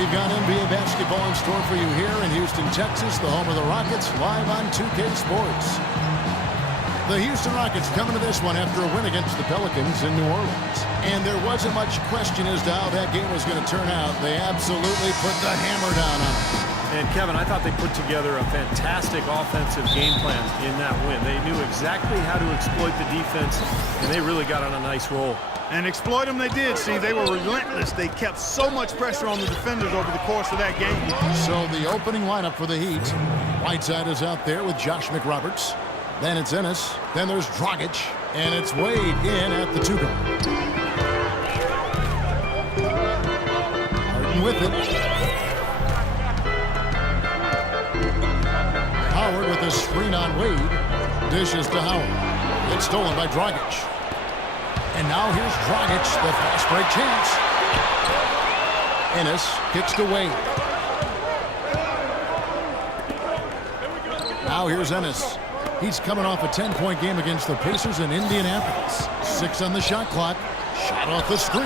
We've got NBA basketball in store for you here in Houston, Texas, the home of the Rockets, live on 2K Sports. The Houston Rockets coming to this one after a win against the Pelicans in New Orleans. And there wasn't much question as to how that game was going to turn out. They absolutely put the hammer down on it. And Kevin, I thought they put together a fantastic offensive game plan in that win. They knew exactly how to exploit the defense, and they really got on a nice roll. And exploit them they did. See, they were relentless. They kept so much pressure on the defenders over the course of that game. So the opening lineup for the Heat. Whiteside is out there with Josh McRoberts. Then it's Ennis. Then there's Dragic. And it's Wade in at the 2-guard. Harden with it. Howard with a screen on Wade. Dishes to Howard. It's stolen by Dragic. And now here's Dragic, the fast break chance. Ennis kicks to Wade. Now here's Ennis. He's coming off a 10-point game against the Pacers in Indianapolis. 6 on the shot clock. Shot off the screen.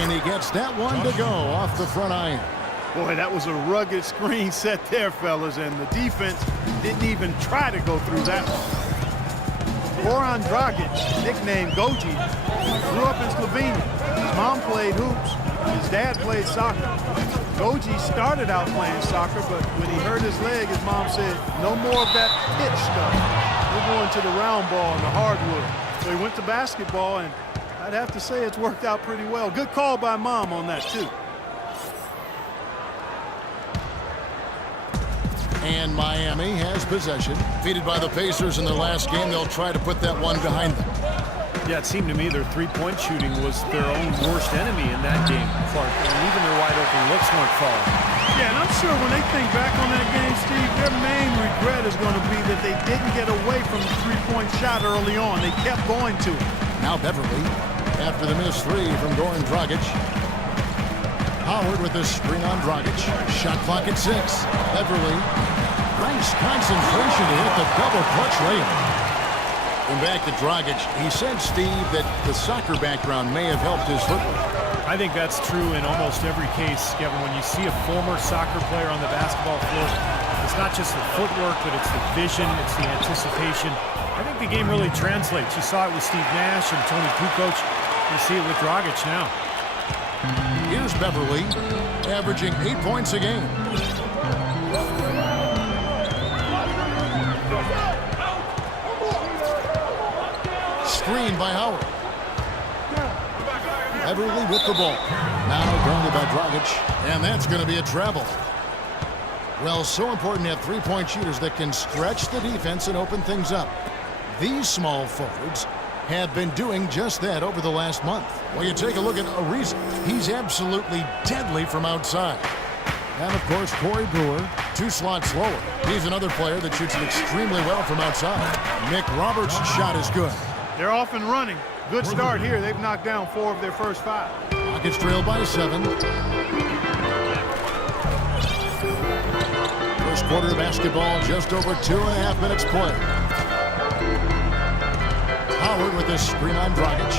And he gets that one to go off the front iron. Boy, that was a rugged screen set there, fellas, and the defense didn't even try to go through that one. Goran Dragic, nicknamed Goji, grew up in Slovenia. His mom played hoops. His dad played soccer. Goji started out playing soccer, but when he hurt his leg, his mom said, no more of that pitch stuff. We're going to the round ball and the hardwood. So he went to basketball, and I'd have to say it's worked out pretty well. Good call by Mom on that, too. And Miami has possession. Defeated by the Pacers in their last game, they'll try to put that one behind them. Yeah, it seemed to me their three-point shooting was their own worst enemy in that game, Clark. And even their wide-open looks weren't falling. Yeah, and I'm sure when they think back on that game, Steve, their main regret is going to be that they didn't get away from the three-point shot early on. They kept going to it. Now Beverly, after the missed three from Goran Dragic. Howard with a screen on Dragic. Shot clock at 6. Beverly. Nice concentration to hit the double clutch layup. And back to Dragic. He said, Steve, that the soccer background may have helped his footwork. I think that's true in almost every case, Kevin. When you see a former soccer player on the basketball floor, it's not just the footwork, but it's the vision, it's the anticipation. I think the game really translates. You saw it with Steve Nash and Tony Kukoc. You see it with Dragic now. Here's Beverly, averaging 8 points a game. Screen by Howard. Beverly with the ball. Now guarded by Dragic, and that's going to be a travel. Well, so important to have three-point shooters that can stretch the defense and open things up. These small forwards have been doing just that over the last month. Well, you take a look at Ariza. He's absolutely deadly from outside. And, of course, Corey Brewer, 2 slots lower. He's another player that shoots it extremely well from outside. McRoberts' shot is good. They're off and running. Good start here. They've knocked down 4 of their first 5. Rockets trail by 7. First quarter of basketball, just over 2.5 minutes play. Howard with this screen on Dragic.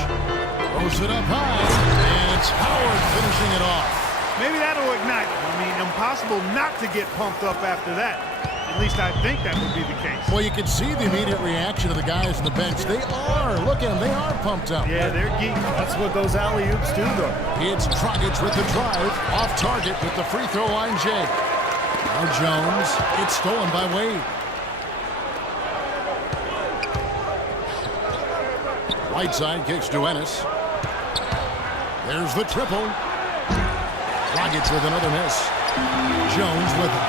Throws it up high, and it's Howard finishing it off. Maybe that'll ignite. I mean, impossible not to get pumped up after that. At least I think that would be the case. Well, you can see the immediate reaction of the guys on the bench. They are. Look at them. They are pumped up. Yeah, they're geeking. That's what those alley-oops do, though. It's Dragic with the drive. Off target with the free throw line Jay. Now Jones. It's stolen by Wade. Whiteside kicks to Ennis. There's the triple. Dragic with another miss. Jones with it.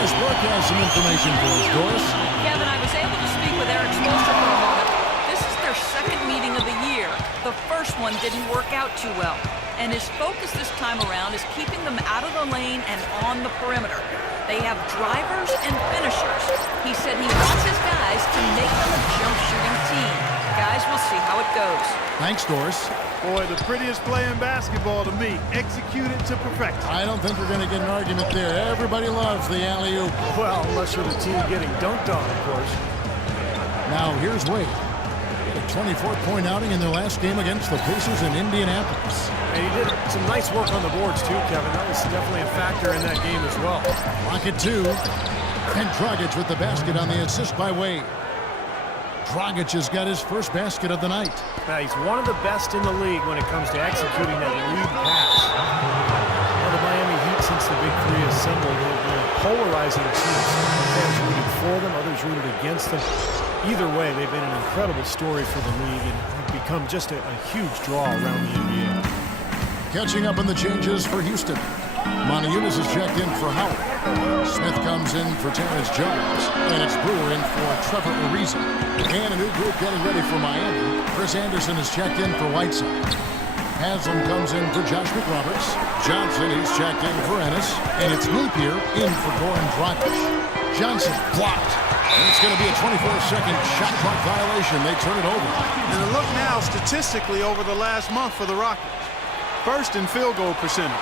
Doris Burke has some information for us. Doris? Kevin, I was able to speak with Eric Spoelstra for a moment. This is their second meeting of the year. The first one didn't work out too well. And his focus this time around is keeping them out of the lane and on the perimeter. They have drivers and finishers. He said he wants his guys to make them a jump shooting team. Guys, we'll see how it goes. Thanks, Doris. Boy, the prettiest play in basketball to me. Executed to perfection. I don't think we're going to get an argument there. Everybody loves the alley-oop. Well, unless you're the team getting dunked on, of course. Now here's Wade. 24-point outing in their last game against the Pacers in Indianapolis. And he did some nice work on the boards too, Kevin. That was definitely a factor in that game as well. Rocket 2. And Dragic with the basket on the assist by Wade. Dragic has got his first basket of the night. Now, he's one of the best in the league when it comes to executing that lead pass. Now, the Miami Heat, since the Big Three assembled, have been polarizing teams. Fans rooted for them, others rooted against them. Either way, they've been an incredible story for the league and have become just a huge draw around the NBA. Catching up on the changes for Houston. Moniunas is checked in for Howard. Smith comes in for Terrence Jones. And it's Brewer in for Trevor Ariza. And a new group getting ready for Miami. Chris Anderson is checked in for Whiteside. Haslam comes in for Josh McRoberts. Johnson is checked in for Ennis. And it's Napier in for Goran Dragic. Johnson blocked. And it's going to be a 24-second shot clock violation. They turn it over. And look now statistically over the last month for the Rockets. First in field goal percentage.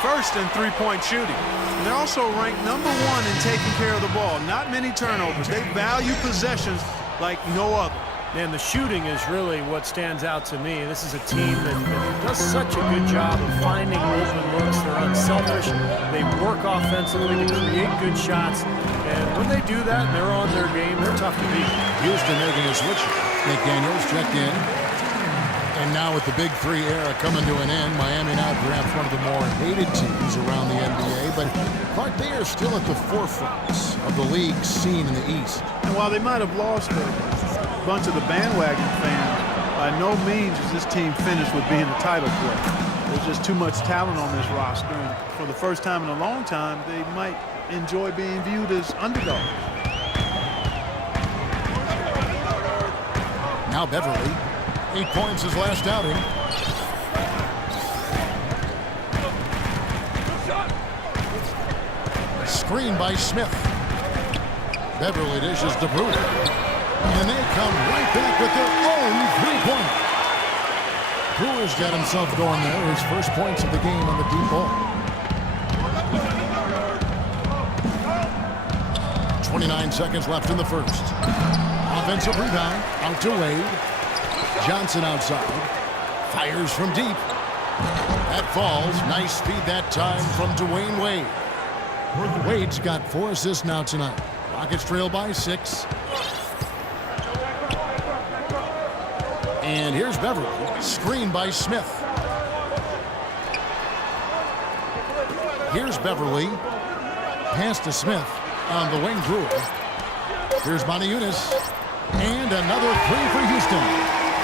First in three-point shooting. And they're also ranked #1 in taking care of the ball. Not many turnovers. They value possessions like no other. And the shooting is really what stands out to me. This is a team that does such a good job of finding open looks. They're unselfish. They work offensively to create good shots. And when they do that, they're on their game. They're tough to beat. Houston making a switch. McDaniels checked in. And now with the Big Three era coming to an end, Miami now perhaps one of the more hated teams around the NBA. But Clark, they are still at the forefront of the league scene in the East. And while they might have lost a bunch of the bandwagon fans, by no means is this team finished with being a title player. There's just too much talent on this roster. And for the first time in a long time, they might enjoy being viewed as underdogs. Now Beverly. 8 points his last outing. Screen by Smith. Beverly dishes to Brewer. And they come right back with their own three-pointer. Brewer's got himself going there. His first points of the game on the deep ball. 29 seconds left in the first. Offensive rebound. Out to Wade. Johnson outside. Fires from deep. That falls. Nice speed that time from Dwayne Wade. Wade's got 4 assists now tonight. Rockets trail by 6. And here's Beverly. Screen by Smith. Here's Beverly. Pass to Smith on the wing. Brewer. Here's Moniunas. And another 3 for Houston.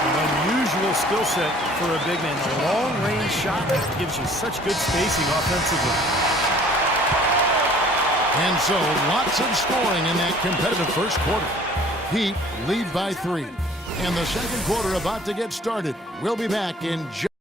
An unusual skill set for a big man. A long-range shot that gives you such good spacing offensively. And so, lots of scoring in that competitive first quarter. Heat lead by 3. And the second quarter about to get started. We'll be back in just